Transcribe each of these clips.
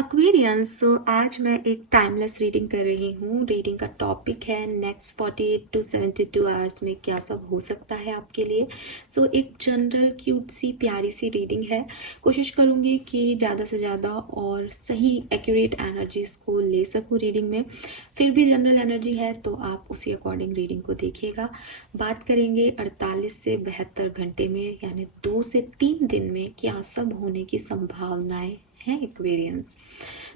Aquarians. आज मैं एक टाइमलेस रीडिंग कर रही हूँ। रीडिंग का टॉपिक है नेक्स्ट 48 टू 72 आवर्स में क्या सब हो सकता है आपके लिए। एक जनरल क्यूट सी प्यारी सी रीडिंग है। कोशिश करूँगी कि ज़्यादा से ज़्यादा और सही एक्यूरेट एनर्जीज को ले सकूँ रीडिंग में। फिर भी जनरल एनर्जी है तो आप उसी अकॉर्डिंग रीडिंग को देखिएगा। बात करेंगे 48 से 72 घंटे में यानी 2 से 3 दिन में क्या सब होने की संभावनाएं हैं एक्वेरियंस।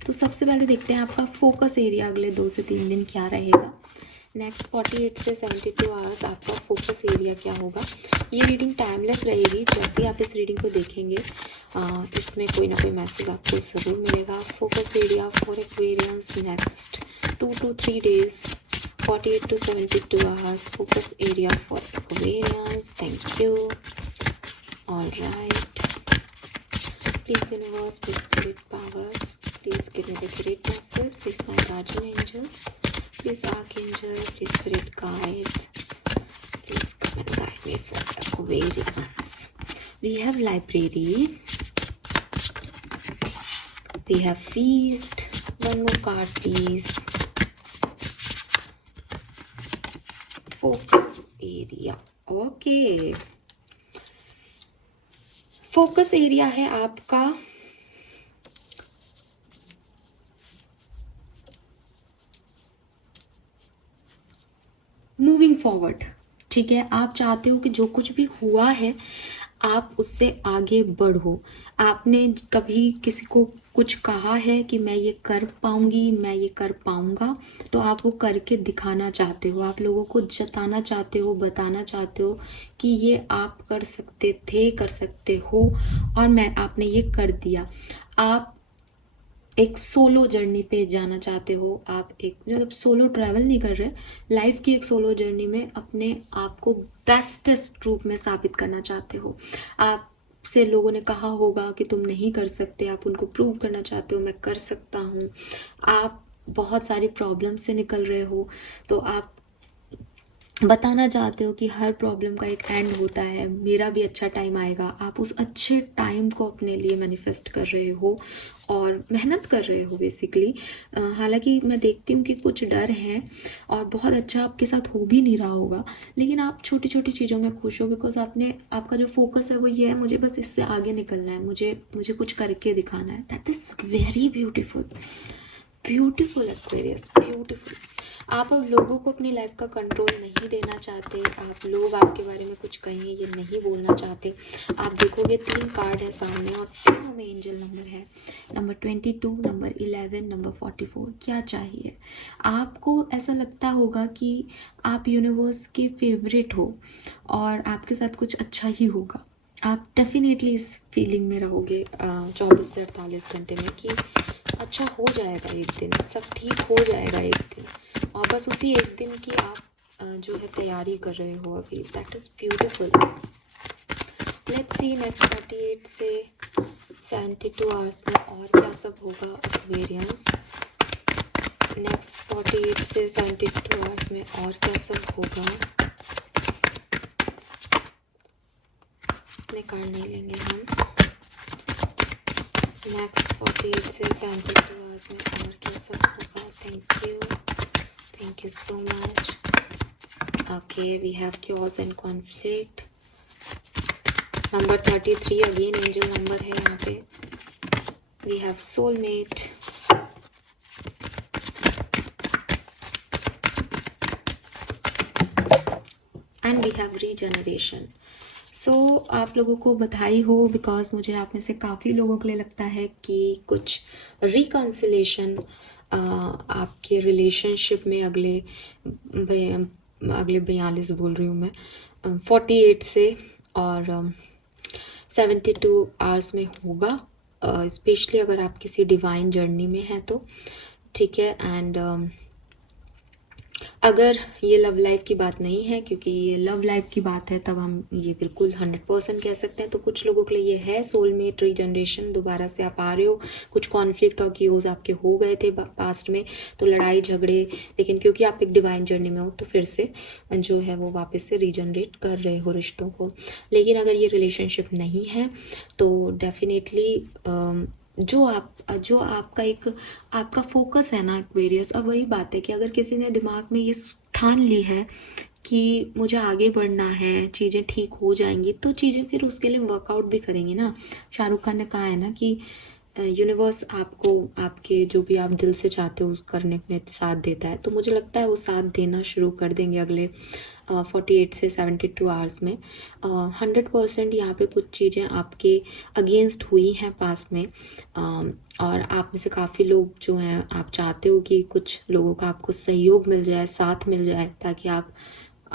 तो सबसे पहले देखते हैं आपका फोकस एरिया अगले 2 से 3 दिन क्या रहेगा। नेक्स्ट 48 से 72 आवर्स आपका फोकस एरिया क्या होगा। ये रीडिंग टाइमलेस रहेगी। जब भी आप इस रीडिंग को देखेंगे इसमें कोई ना कोई मैसेज आपको ज़रूर मिलेगा। Focus area for Aquarians next 2 to 3 days 48 to 72 hours focus area for Aquarians. Thank you. All right. Please universe, please spirit powers, please give me the great message. Please my guardian angel, please archangel, please spirit guides, please come and guide me for Aquarians. We have library, we have feast. One more card please. Focus area. Okay. Focus area है आपका moving forward. ठीक है, आप चाहते हो कि जो कुछ भी हुआ है आप उससे आगे बढ़ो। आपने कभी किसी को कुछ कहा है कि मैं ये कर पाऊंगी, मैं ये कर पाऊंगा, तो आप वो करके दिखाना चाहते हो। आप लोगों को जताना चाहते हो, बताना चाहते हो कि ये आप कर सकते थे, कर सकते हो और आपने ये कर दिया। आप एक सोलो जर्नी पे जाना चाहते हो। आप एक मतलब सोलो ट्रैवल नहीं कर रहे, लाइफ की एक सोलो जर्नी में अपने आप को बेस्टेस्ट रूप में साबित करना चाहते हो। आपसे लोगों ने कहा होगा कि तुम नहीं कर सकते, आप उनको प्रूव करना चाहते हो मैं कर सकता हूँ। आप बहुत सारी प्रॉब्लम से निकल रहे हो तो आप बताना चाहते हो कि हर प्रॉब्लम का एक एंड होता है, मेरा भी अच्छा टाइम आएगा। आप उस अच्छे टाइम को अपने लिए मैनिफेस्ट कर रहे हो और मेहनत कर रहे हो बेसिकली। हालांकि मैं देखती हूँ कि कुछ डर है और बहुत अच्छा आपके साथ हो भी नहीं रहा होगा, लेकिन आप छोटी छोटी चीज़ों में खुश हो बिकॉज आपका जो फोकस है वो ये है, मुझे बस इससे आगे निकलना है, मुझे कुछ करके दिखाना है। That is very beautiful, beautiful Aquarius, beautiful. आप अब लोगों को अपनी लाइफ का कंट्रोल नहीं देना चाहते। आप लोग आपके बारे में कुछ कहें ये नहीं बोलना चाहते। आप देखोगे 3 कार्ड है सामने और तीनों में एंजल नंबर है, नंबर 22, नंबर 11, नंबर 44। क्या चाहिए आपको? ऐसा लगता होगा कि आप यूनिवर्स के फेवरेट हो और आपके साथ कुछ अच्छा ही होगा। आप डेफिनेटली इस फीलिंग में रहोगे 24 से 48 घंटे में कि अच्छा हो जाएगा एक दिन, सब ठीक हो जाएगा एक दिन, और बस उसी एक दिन की आप जो है तैयारी कर रहे हो अभी। That is beautiful. Let's see next 48 से 72 आवर्स में और क्या सब होगा एक्वेरियंस। नेक्स्ट 48 से 72 आवर्स में और क्या सब होगा। इतने कार्ड नहीं लेंगे हम। नेक्स्ट 48 से 72 आवर्स में और क्या सब होगा। Thank you so much. Okay, we have cures and conflict. Number 33 again angel number है यहाँ पे। We have soulmate, and we have regeneration. आप लोगों को बधाई हो बिकॉज मुझे आप में से काफ़ी लोगों के लिए लगता है कि कुछ रिकन्सिलेशन आपके रिलेशनशिप में अगले 42 बोल रही हूँ मैं, 48 से और 72 आवर्स में होगा। स्पेशली अगर आप किसी डिवाइन जर्नी में हैं तो ठीक है। एंड अगर ये लव लाइफ की बात नहीं है, क्योंकि ये लव लाइफ की बात है तब हम ये बिल्कुल 100% कह सकते हैं। तो कुछ लोगों के लिए ये है सोलमेट रीजनरेशन, दोबारा से आप आ रहे हो। कुछ कॉन्फ्लिक्ट और क्यूज आपके हो गए थे पास्ट में, तो लड़ाई झगड़े, लेकिन क्योंकि आप एक डिवाइन जर्नी में हो तो फिर से जो है वो वापस से रीजनरेट कर रहे हो रिश्तों को। लेकिन अगर ये रिलेशनशिप नहीं है तो डेफिनेटली जो आपका एक आपका फोकस है ना एक्वेरियस, और वही बात है कि अगर किसी ने दिमाग में ये ठान ली है कि मुझे आगे बढ़ना है, चीज़ें ठीक हो जाएंगी, तो चीज़ें फिर उसके लिए वर्कआउट भी करेंगी ना। शाहरुख खान ने कहा है ना कि यूनिवर्स आपको आपके जो भी आप दिल से चाहते हो उस करने में साथ देता है। तो मुझे लगता है वो साथ देना शुरू कर देंगे अगले 48 से 72 आवर्स में। 100% यहाँ पे कुछ चीज़ें आपके अगेंस्ट हुई हैं पास्ट में, और आप में से काफ़ी लोग जो हैं, आप चाहते हो कि कुछ लोगों का आपको सहयोग मिल जाए, साथ मिल जाए, ताकि आप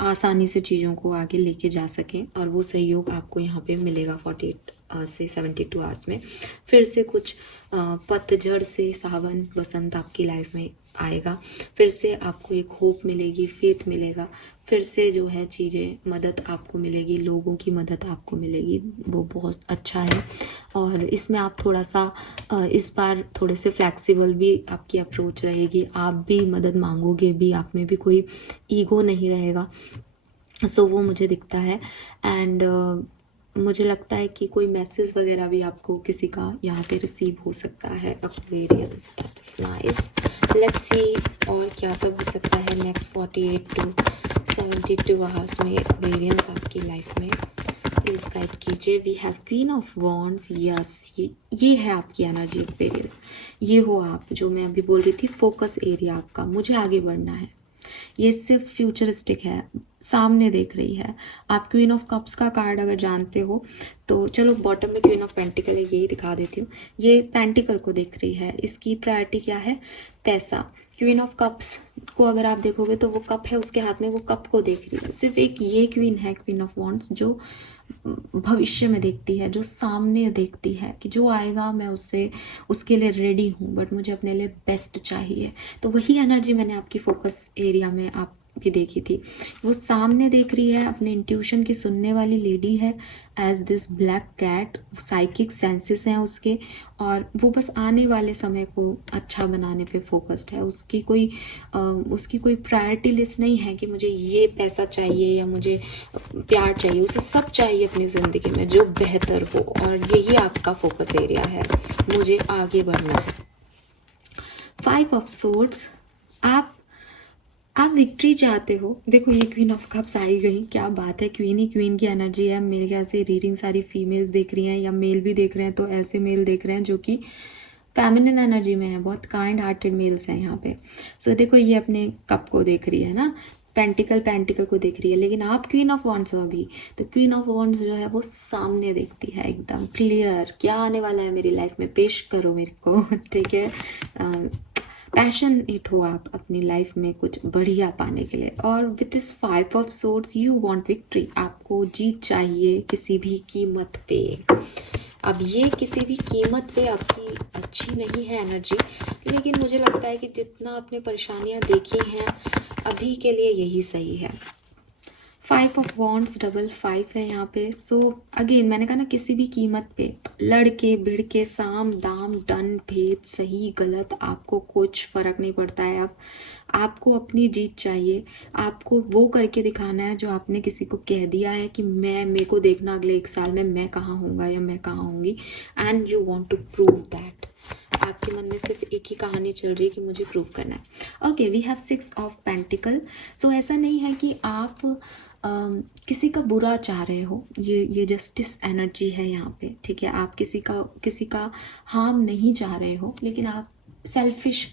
आसानी से चीज़ों को आगे लेके जा सकें, और वो सहयोग आपको यहाँ पे मिलेगा 48 से 72 आवर्स में। फिर से कुछ पतझड़ से सावन वसंत आपकी लाइफ में आएगा, फिर से आपको एक होप मिलेगी, फेथ मिलेगा, फिर से जो है चीज़ें मदद आपको मिलेगी, लोगों की मदद आपको मिलेगी, वो बहुत अच्छा है। और इसमें आप थोड़ा सा इस बार थोड़े से फ्लैक्सिबल भी आपकी अप्रोच रहेगी, आप भी मदद मांगोगे भी, आप में भी कोई ईगो नहीं रहेगा। सो वो मुझे दिखता है। एंड मुझे लगता है कि कोई मैसेज वगैरह भी आपको किसी का यहाँ पे रिसीव हो सकता है Aquarians. That is nice. Let's see और क्या सब हो सकता है नेक्स्ट 48 टू 72 आवर्स में एक्वेरियंस आपकी लाइफ में। प्लीज गाइड कीजिए। We have queen of wands. Yes, ये है आपकी एनर्जी एक्वेरियंस। ये हो आप, जो मैं अभी बोल रही थी, फोकस एरिया आपका, मुझे आगे बढ़ना है। ये सिर्फ फ्यूचरिस्टिक है, सामने देख रही है। आप क्वीन ऑफ कप्स का कार्ड अगर जानते हो तो चलो बॉटम में क्वीन ऑफ पेंटिकल है, यही दिखा देती हूँ। ये पेंटिकल को देख रही है, इसकी प्रायोरिटी क्या है? पैसा। क्वीन ऑफ कप्स को अगर आप देखोगे तो वो कप है उसके हाथ में, वो कप को देख रही है। सिर्फ एक ये क्वीन है, क्वीन ऑफ वॉन्ड्स, जो भविष्य में देखती है, जो सामने देखती है कि जो आएगा मैं उससे उसके लिए रेडी हूँ, बट मुझे अपने लिए बेस्ट चाहिए। तो वही एनर्जी मैंने आपकी फोकस एरिया में आपकी देखी थी। वो सामने देख रही है, अपने इंट्यूशन की सुनने वाली लेडी है, as this black cat. Psychic senses हैं उसके, और वो बस आने वाले समय को अच्छा बनाने पे फोकस्ड है। उसकी कोई प्रायोरिटी लिस्ट नहीं है कि मुझे ये पैसा चाहिए या मुझे प्यार चाहिए। उसे सब चाहिए अपनी ज़िंदगी में जो बेहतर हो, और यही आपका फोकस एरिया है, मुझे आगे बढ़ना है। 5 ऑफ सोर्ड्स। आप विक्ट्री चाहते हो। देखो ये क्वीन ऑफ कप्स आई गई, क्या बात है। क्वीन ही क्वीन की एनर्जी है। मेरे ख्याल से रीडिंग सारी फीमेल्स देख रही हैं या मेल भी देख रहे हैं, तो ऐसे मेल देख रहे हैं जो कि फेमिनिन एनर्जी में है, बहुत काइंड हार्टेड मेल्स हैं यहाँ पे। सो देखो ये अपने कप को देख रही है ना, पेंटिकल को देख रही है, लेकिन आप क्वीन ऑफ वॉन्ड्स हो अभी। तो क्वीन ऑफ वॉन्ड्स जो है वो सामने देखती है, एकदम क्लियर, क्या आने वाला है मेरी लाइफ में, पेश करो मेरे को। ठीक है, पैशनेट हो आप अपनी लाइफ में कुछ बढ़िया पाने के लिए। और with this 5 of swords you want victory. आपको जीत चाहिए किसी भी कीमत पे। अब ये किसी भी कीमत पे आपकी अच्छी नहीं है एनर्जी, लेकिन मुझे लगता है कि जितना आपने परेशानियां देखी हैं अभी के लिए यही सही है। 5 ऑफ वॉन्ड्स डबल 5 है यहाँ पे। सो अगेन मैंने कहा ना, किसी भी कीमत पे लड़के भिड़ के साम दाम डन भेद सही गलत आपको कुछ फर्क नहीं पड़ता है। आपको अपनी जीत चाहिए। आपको वो करके दिखाना है जो आपने किसी को कह दिया है कि मेरे को देखना अगले 1 साल में मैं कहाँ हूँगा या मैं कहाँ होंगी, and you want to prove that. आपके मन में सिर्फ एक ही कहानी चल रही है कि मुझे प्रूव करना है। Okay, we have 6 of pentacle. So ऐसा नहीं है कि आप किसी का बुरा चाह रहे हो, ये जस्टिस एनर्जी है यहाँ पे। ठीक है, आप किसी का हार्म नहीं चाह रहे हो, लेकिन आप सेल्फिश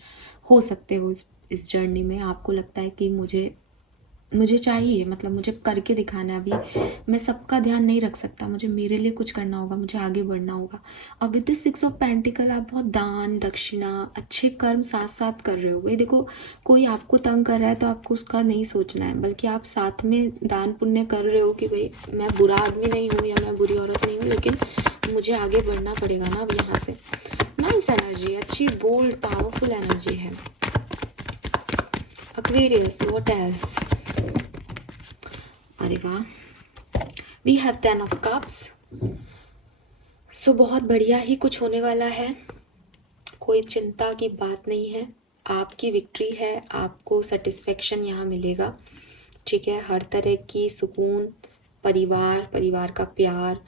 हो सकते हो इस जर्नी में। आपको लगता है कि मुझे चाहिए, मतलब मुझे करके दिखाना है। अभी मैं सबका ध्यान नहीं रख सकता, मुझे मेरे लिए कुछ करना होगा, मुझे आगे बढ़ना होगा। और विद दिस 6 ऑफ पेंटिकल आप बहुत दान दक्षिणा अच्छे कर्म साथ साथ कर रहे हो। भाई देखो, कोई आपको तंग कर रहा है तो आपको उसका नहीं सोचना है, बल्कि आप साथ में दान पुण्य कर रहे हो कि भाई मैं बुरा आदमी नहीं हूँ या मैं बुरी औरत नहीं हूँ, लेकिन मुझे आगे बढ़ना पड़ेगा ना अब यहाँ से। नाइस एनर्जी, अच्छी बोल्ड पावरफुल एनर्जी है। Aquarius, what else? अरे वाह, वी हैव 10 ऑफ कप्स। सो बहुत बढ़िया ही कुछ होने वाला है, कोई चिंता की बात नहीं है। आपकी विक्ट्री है, आपको सेटिस्फेक्शन यहाँ मिलेगा। ठीक है, हर तरह की सुकून, परिवार का प्यार,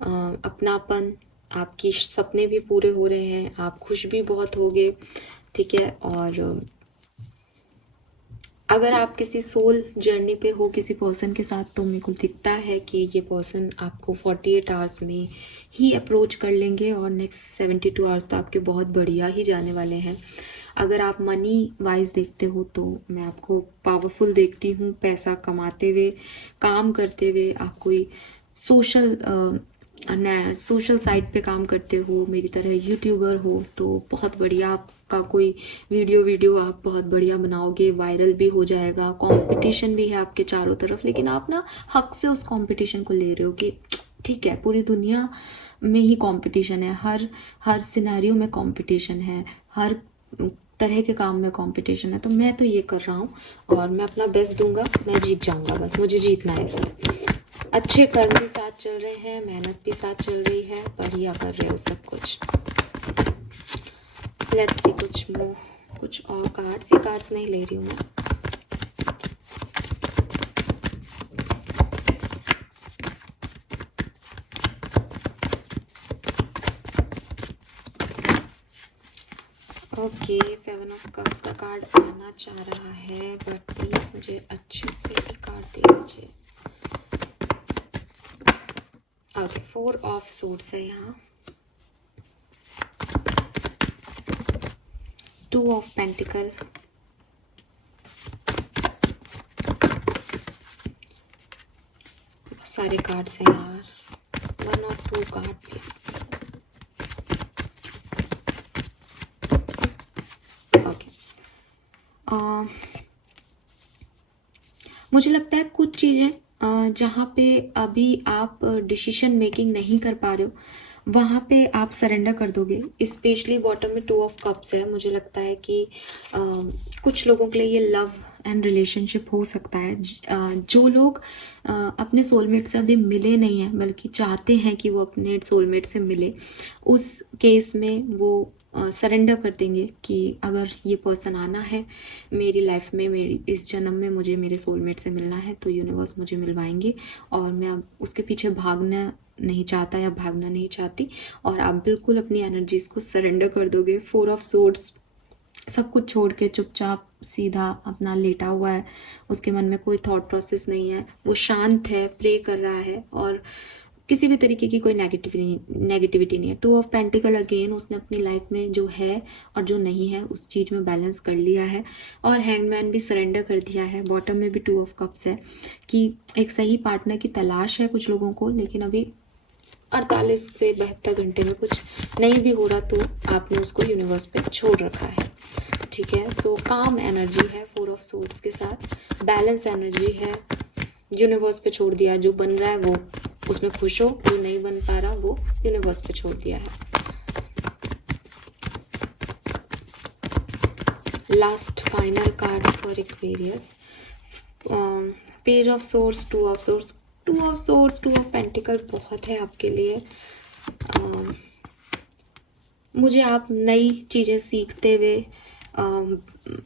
अपनापन, आपकी सपने भी पूरे हो रहे हैं, आप खुश भी बहुत होगे, ठीक है। और अगर आप किसी सोल जर्नी पे हो किसी पर्सन के साथ, तो मेरे को दिखता है कि ये पर्सन आपको 48 आवर्स में ही अप्रोच कर लेंगे और नेक्स्ट 72 आवर्स तो आपके बहुत बढ़िया ही जाने वाले हैं। अगर आप मनी वाइज देखते हो तो मैं आपको पावरफुल देखती हूँ, पैसा कमाते हुए, काम करते हुए। आप कोई सोशल सोशल साइट पे काम करते हो, मेरी तरह यूट्यूबर हो, तो बहुत बढ़िया आपका कोई वीडियो आप बहुत बढ़िया बनाओगे, वायरल भी हो जाएगा। कंपटीशन भी है आपके चारों तरफ, लेकिन आप ना हक से उस कंपटीशन को ले रहे हो कि ठीक है, पूरी दुनिया में ही कंपटीशन है, हर हर सिनेरियो में कंपटीशन है, हर तरह के काम में कंपटीशन है। तो मैं तो ये कर रहा हूँ और मैं अपना बेस्ट दूंगा, मैं जीत जाऊंगा, बस मुझे जीतना है सर। अच्छे कर्म भी साथ चल रहे हैं, मेहनत भी साथ चल रही है, बढ़िया कर रहे हो सब कुछ। लेट्स सी कुछ और कार्ड्स। ये कार्ड्स नहीं ले रही हूँ मैं। ओके, 7 ऑफ कप्स का कार्ड आना चाह रहा है, बट प्लीज मुझे अच्छे से ही कार्ड दे दीजिए। ओके, 4 ऑफ सोर्ड्स है यहाँ, 2 ऑफ पेंटिकल, सारे कार्ड्स हैं यार। 1 और 2 कार्ड प्लीज। ओके, मुझे लगता है कुछ चीज़ें जहाँ पे अभी आप डिसीजन मेकिंग नहीं कर पा रहे हो, वहाँ पे आप सरेंडर कर दोगे। स्पेशली बॉटम में 2 ऑफ कप्स है। मुझे लगता है कि कुछ लोगों के लिए ये लव एंड रिलेशनशिप हो सकता है। जो लोग अपने सोलमेट से अभी मिले नहीं हैं, बल्कि चाहते हैं कि वो अपने सोलमेट से मिले, उस केस में वो सरेंडर कर देंगे कि अगर ये पर्सन आना है मेरी लाइफ में, मेरी इस जन्म में मुझे मेरे सोलमेट से मिलना है, तो यूनिवर्स मुझे मिलवाएंगे और मैं अब उसके पीछे भागना नहीं चाहता या भागना नहीं चाहती। और आप बिल्कुल अपनी एनर्जीज को सरेंडर कर दोगे। 4 ऑफ सोर्ड्स, सब कुछ छोड़ के चुपचाप सीधा अपना लेटा हुआ है, उसके मन में कोई थॉट प्रोसेस नहीं है, वो शांत है, प्रे कर रहा है और किसी भी तरीके की कोई नेगेटिविटी नहीं है। 2 ऑफ पेंटिकल, अगेन उसने अपनी लाइफ में जो है और जो नहीं है उस चीज़ में बैलेंस कर लिया है और हैंगमैन भी सरेंडर कर दिया है। बॉटम में भी 2 ऑफ कप्स है कि एक सही पार्टनर की तलाश है कुछ लोगों को, लेकिन अभी 48 से 72 घंटे में कुछ नहीं भी हो रहा तो आपने उसको यूनिवर्स पे छोड़ रखा है, ठीक है। सो काम एनर्जी है 4 ऑफ सोर्ड्स के साथ, बैलेंस एनर्जी है, यूनिवर्स पे छोड़ दिया। जो बन रहा है वो उसमें खुश हो, जो नहीं बन पा रहा वो यूनिवर्स पे छोड़ दिया है। Last final card for Aquarius, page of source, 2 of source, 2 of source, 2 of pentacle बहुत है आपके लिए। मुझे आप नई चीज़ें सीखते हुए,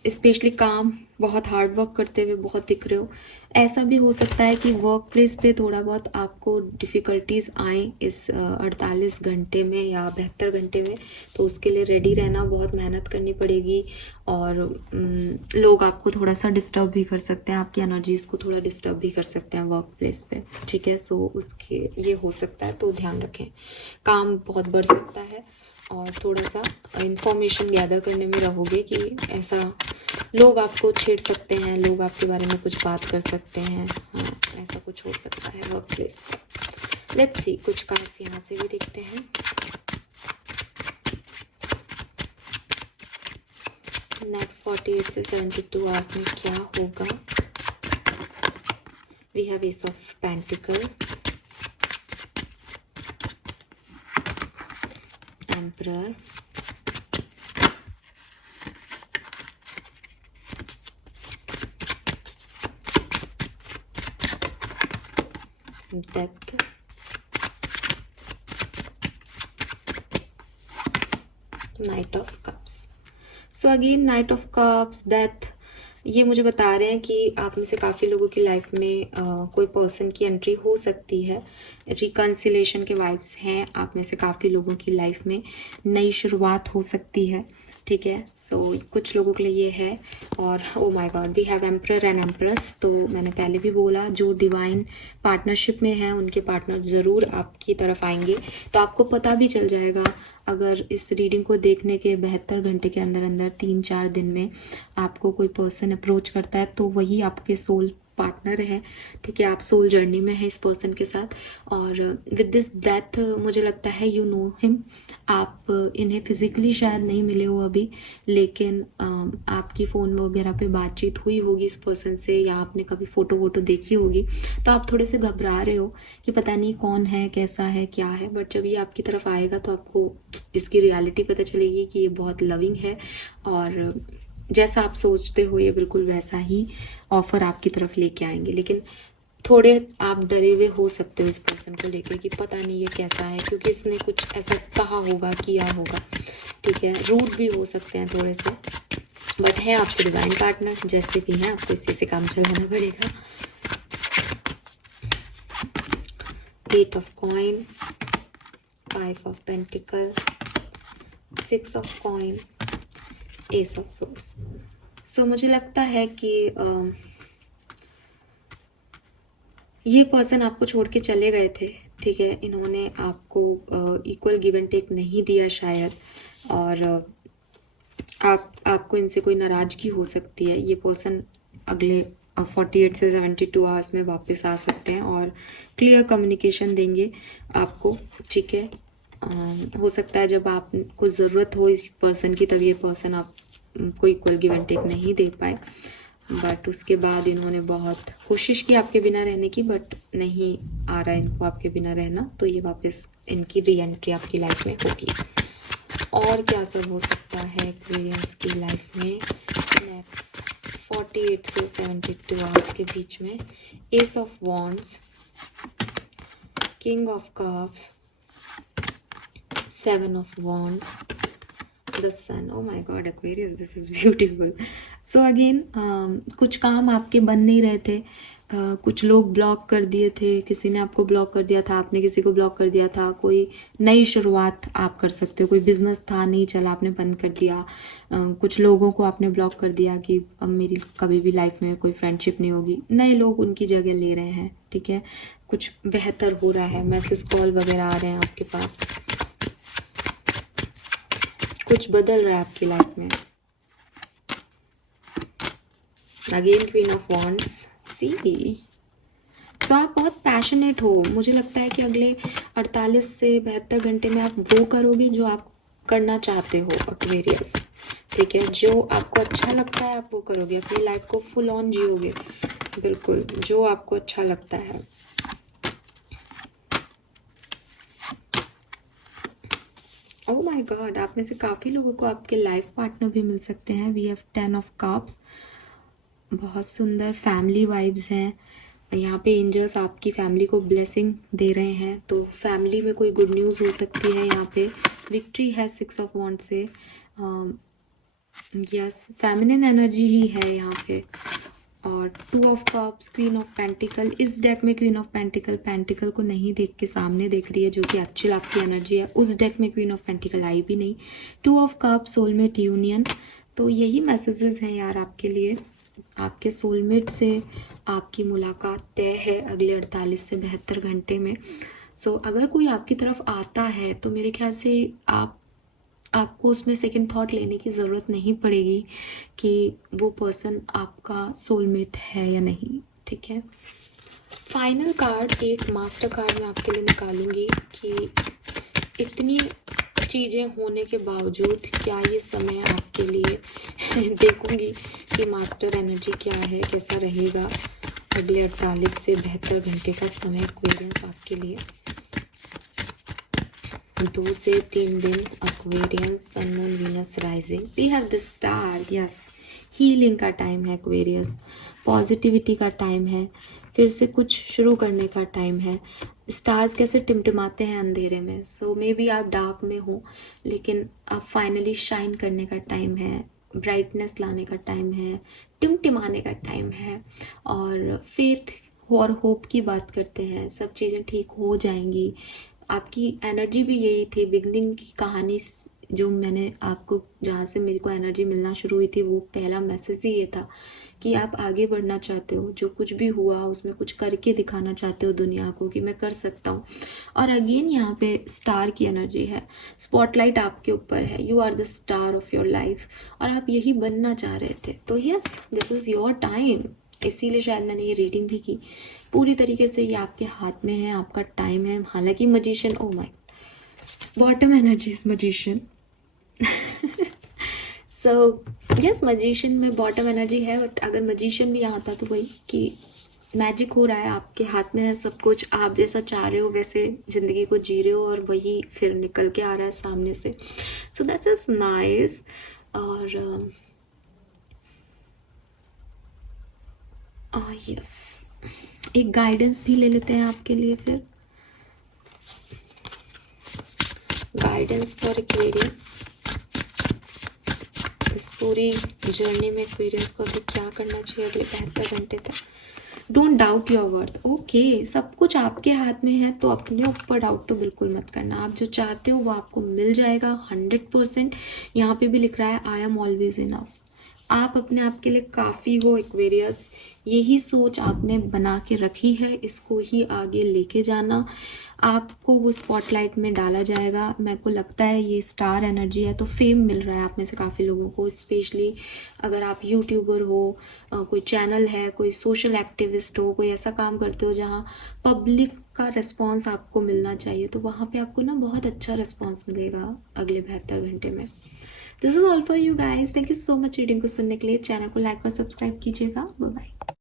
स्पेशली काम बहुत हार्ड वर्क करते हुए बहुत दिख रहे हो। ऐसा भी हो सकता है कि वर्क प्लेस पे थोड़ा बहुत आपको डिफ़िकल्टीज आए इस 48 घंटे में या 72 घंटे में, तो उसके लिए रेडी रहना, बहुत मेहनत करनी पड़ेगी और लोग आपको थोड़ा सा डिस्टर्ब भी कर सकते हैं, आपकी एनर्जीज को थोड़ा डिस्टर्ब भी कर सकते हैं वर्क प्लेस पे, ठीक है। सो उसके ये हो सकता है, तो ध्यान रखें। काम बहुत बढ़ सकता है और थोड़ा सा इंफॉर्मेशन गैदर करने में रहोगे कि ऐसा लोग आपको छेड़ सकते हैं, लोग आपके बारे में कुछ बात कर सकते हैं, हाँ ऐसा कुछ हो सकता है वर्क प्लेस पे। लेट्स सी, कुछ कार्ड्स यहाँ से भी देखते हैं। नेक्स्ट 48 से 72 आवर्स में क्या होगा। We have ace of pentacle, emperor, death, knight of cups. So again knight of cups, death, ये मुझे बता रहे हैं कि आप में से काफ़ी लोगों की लाइफ में कोई पर्सन की एंट्री हो सकती है। रिकन्सिलेशन के वाइब्स हैं आप में से काफ़ी लोगों की लाइफ में, नई शुरुआत हो सकती है, ठीक है। सो कुछ लोगों के लिए ये है। और oh my god, we have emperor and empress. तो मैंने पहले भी बोला, जो डिवाइन पार्टनरशिप में है उनके पार्टनर ज़रूर आपकी तरफ आएंगे। तो आपको पता भी चल जाएगा, अगर इस रीडिंग को देखने के 72 घंटे के अंदर अंदर 3-4 दिन में आपको कोई पर्सन अप्रोच करता है तो वही आपके सोल पार्टनर है, ठीक है। आप सोल जर्नी में है इस पर्सन के साथ। और विद दिस डेथ मुझे लगता है यू नो हिम। आप इन्हें फिजिकली शायद नहीं मिले हो अभी, लेकिन आपकी फ़ोन वगैरह पे बातचीत हुई होगी इस पर्सन से, या आपने कभी फ़ोटो वोटो देखी होगी। तो आप थोड़े से घबरा रहे हो कि पता नहीं कौन है, कैसा है, क्या है। बट जब ये आपकी तरफ आएगा तो आपको इसकी रियलिटी पता चलेगी कि ये बहुत लविंग है, और जैसा आप सोचते हो ये बिल्कुल वैसा ही ऑफर आपकी तरफ लेके आएंगे। लेकिन थोड़े आप डरे हुए हो सकते हो इस पर्सन को लेकर कि पता नहीं ये कैसा है, क्योंकि इसने कुछ ऐसा कहा होगा, किया होगा, ठीक है। रूड भी हो सकते हैं थोड़े से, बट है आपके डिवाइन पार्टनर। जैसे भी हैं आपको इसी से काम चलाना पड़ेगा। 8 of coin, 5 of pentacle, 6 of coin, ace of swords. So मुझे लगता है कि ये पर्सन आपको छोड़ के चले गए थे, ठीक है। इन्होंने आपको इक्वल गिव एंड टेक नहीं दिया शायद, और आपको इनसे कोई नाराज़गी हो सकती है। ये पर्सन अगले 48 से 72 आवर्स में वापस आ सकते हैं और क्लियर कम्युनिकेशन देंगे आपको, ठीक है। हो सकता है जब आपको ज़रूरत हो इस पर्सन की तब ये पर्सन आपको इक्वल गिव एंड टेक नहीं दे पाए, बट उसके बाद इन्होंने बहुत कोशिश की आपके बिना रहने की, बट नहीं आ रहा है इनको आपके बिना रहना। तो ये वापस इनकी री एंट्री आपकी लाइफ में होगी। और क्या सब हो सकता है एक्वेरियंस की लाइफ में नेक्स्ट 48 से 72 आवर्स के बीच में? Ace of wands, king of cups, 7 of wands, the sun. Oh my god Aquarius, this is beautiful. So again कुछ काम आपके बन नहीं रहे थे, कुछ लोग ब्लॉक कर दिए थे, किसी ने आपको ब्लॉक कर दिया था, आपने किसी को ब्लॉक कर दिया था। कोई नई शुरुआत आप कर सकते हो, कोई बिजनेस था नहीं चला आपने बंद कर दिया। कुछ लोगों को आपने ब्लॉक कर दिया कि अब मेरी कभी भी लाइफ में कोई फ्रेंडशिप नहीं होगी। नए लोग उनकी जगह ले रहे हैं, ठीक है। कुछ बेहतर हो रहा है, मैसेज कॉल वगैरह आ रहे हैं आपके पास, कुछ बदल रहा है आपकी लाइफ में। अगेन क्वीन ऑफ वॉन्ड्स, सी। सो आप बहुत पैशनेट हो। मुझे लगता है कि अगले 48 से 72 घंटे में आप वो करोगे जो आप करना चाहते हो एक्वेरियस, ठीक है। जो आपको अच्छा लगता है आप वो करोगे, अपनी लाइफ को फुल ऑन जियोगे, बिल्कुल जो आपको अच्छा लगता है। ओह माय गॉड, आप में से काफ़ी लोगों को आपके लाइफ पार्टनर भी मिल सकते हैं। वी हैव 10 ऑफ कप्स, बहुत सुंदर फैमिली वाइब्स हैं यहाँ पे। एंजल्स आपकी फैमिली को ब्लेसिंग दे रहे हैं, तो फैमिली में कोई गुड न्यूज़ हो सकती है यहाँ पे। विक्ट्री है 6 ऑफ वॉन्ड से। यस, फेमिनिन एनर्जी ही है यहाँ पे। और 2 of cups, queen of pentacle. इस डेक में क्वीन ऑफ पेंटिकल पेंटिकल को नहीं देख के सामने देख रही है, जो कि एक्चुअल आपकी एनर्जी है। उस डेक में क्वीन ऑफ पेंटिकल आई भी नहीं। 2 ऑफ कप्स, सोलमेट यूनियन। तो यही मैसेजेस हैं यार आपके लिए। आपके सोलमेट से आपकी मुलाकात तय है अगले 48 से 72 घंटे में। सो अगर कोई आपकी तरफ आता है तो मेरे ख्याल से आपको उसमें सेकंड थॉट लेने की ज़रूरत नहीं पड़ेगी कि वो पर्सन आपका सोलमेट है या नहीं, ठीक है। फाइनल कार्ड, एक मास्टर कार्ड मैं आपके लिए निकालूंगी कि इतनी चीज़ें होने के बावजूद क्या ये समय आपके लिए देखूंगी कि मास्टर एनर्जी क्या है, कैसा रहेगा अगले 48 से 72 घंटे का समय एक्वेरियंस आपके लिए। 2 से 3 दिन Aquarians, sun moon Venus rising. We have the star, yes, healing का टाइम है एक्वेरियस, पॉजिटिविटी का टाइम है, फिर से कुछ शुरू करने का टाइम है। स्टार्स कैसे टिमटिमाते हैं अंधेरे में। सो मे बी आप डार्क में हो, लेकिन आप फाइनली शाइन करने का टाइम है, ब्राइटनेस लाने का टाइम है, टिमटिमाने का टाइम है। और फेथ और होप की बात करते हैं, सब चीज़ें ठीक हो जाएंगी। आपकी एनर्जी भी यही थी बिगनिंग की कहानी। जो मैंने आपको, जहाँ से मेरे को एनर्जी मिलना शुरू हुई थी, वो पहला मैसेज ही ये था कि आप आगे बढ़ना चाहते हो, जो कुछ भी हुआ उसमें कुछ करके दिखाना चाहते हो दुनिया को कि मैं कर सकता हूँ। और अगेन यहाँ पे स्टार की एनर्जी है, स्पॉटलाइट आपके ऊपर है, you are the star of your life, और आप यही बनना चाह रहे थे। तो yes, this is your time. इसीलिए शायद मैंने ये रीडिंग भी की। पूरी तरीके से ये आपके हाथ में है, आपका टाइम है। हालांकि magician, oh my, bottom energy is magician. So yes, magician में बॉटम एनर्जी है, बट अगर मजिशियन भी यहाँ था तो वही कि मैजिक हो रहा है, आपके हाथ में है सब कुछ, आप जैसा चाह रहे हो वैसे ज़िंदगी को जी रहे हो, और वही फिर निकल के आ रहा है सामने से। So that's is nice. और यस, एक गाइडेंस भी ले लेते हैं आपके लिए फिर। गाइडेंस फॉर एक्वेरियंस, इस पूरी जर्नी में एक्वेरियंस को अभी क्या करना चाहिए अगले 72 घंटे तक। Don't doubt your worth. Okay, सब कुछ आपके हाथ में है, तो अपने ऊपर डाउट तो बिल्कुल मत करना। आप जो चाहते हो वो आपको मिल जाएगा 100%। यहाँ पे भी लिख रहा है आई एम ऑलवेज इनफ। आप अपने आप के लिए काफ़ी हो एक्वेरियस। यही सोच आपने बना के रखी है, इसको ही आगे लेके जाना। आपको वो स्पॉटलाइट में डाला जाएगा। मेरे को लगता है ये स्टार एनर्जी है, तो फेम मिल रहा है आप में से काफ़ी लोगों को, स्पेशली अगर आप यूट्यूबर हो, कोई चैनल है, कोई सोशल एक्टिविस्ट हो, कोई ऐसा काम करते हो जहाँ पब्लिक का रिस्पॉन्स आपको मिलना चाहिए, तो वहाँ पे आपको ना बहुत अच्छा रिस्पॉन्स मिलेगा अगले 72 घंटे में। This is all for you guys. Thank you so much reading को सुनने के लिए। चैनल को लाइक और सब्सक्राइब कीजिएगा। Bye bye.